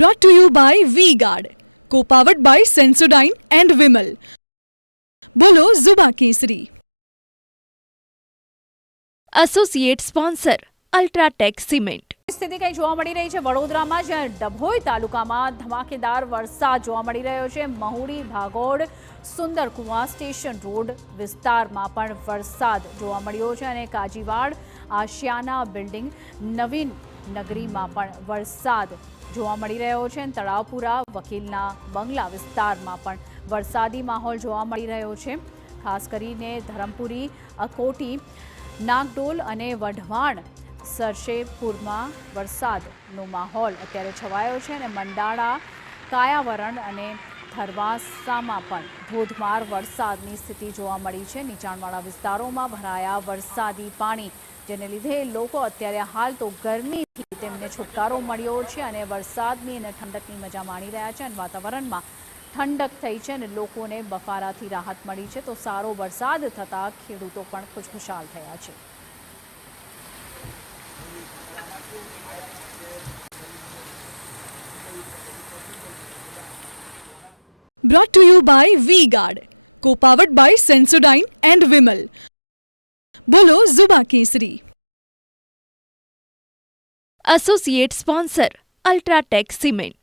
Brought to you by V-Guard, co-powered by Sensodyne and Vimal. બોલો ઝુબા કેસરી. Associate sponsor UltraTech cement. સ્થિતિ કઈ જોવા મળી રહી છે વડોદરામાં, જ્યાં ડભોઈ તાલુકામાં ધમાકેદાર વરસાદ જોવા મળી રહ્યો છે. મહુડી, ભાગોળ, સુંદરકુવા, સ્ટેશન રોડ વિસ્તારમાં પણ વરસાદ જોવા મળ્યો છે અને કાજીવાડ, આશિયાના બિલ્ડિંગ, નવીન નગરીમાં પણ વરસાદ જોવા મળી રહ્યો છે. તળાવપુરા, વકીલના બંગલા વિસ્તારમાં પણ વરસાદી માહોલ જોવા મળી રહ્યો છે. ખાસ કરીને ધરમપુરી, અકોટી, નાગડોલ અને વઢવાણ સરશેપુરમાં વરસાદનો માહોલ અત્યારે છવાયો છે અને મંડાળા, કાયાવરણ અને થરવાસામાં પણ ધોધમાર વરસાદની સ્થિતિ જોવા મળી છે. નીચાણવાળા વિસ્તારોમાં ભરાયા વરસાદી પાણી, જેને લીધે લોકો અત્યારે હાલ તો ગરમીથી તેમને છુટકારો મળ્યો છે અને વરસાદની અને ઠંડકની મજા માણી રહ્યા છે અને વાતાવરણમાં ઠંડક થઈ છે અને લોકોને બફારાથી રાહત મળી છે. તો સારો વરસાદ થતાં ખેડૂતો પણ ખુશખુશાલ થયા છે. Brought to you by V-Guard, co-powered by Sensodyne and Vimal. બોલો ઝુબા કેસરી. Associate sponsor UltraTech cement.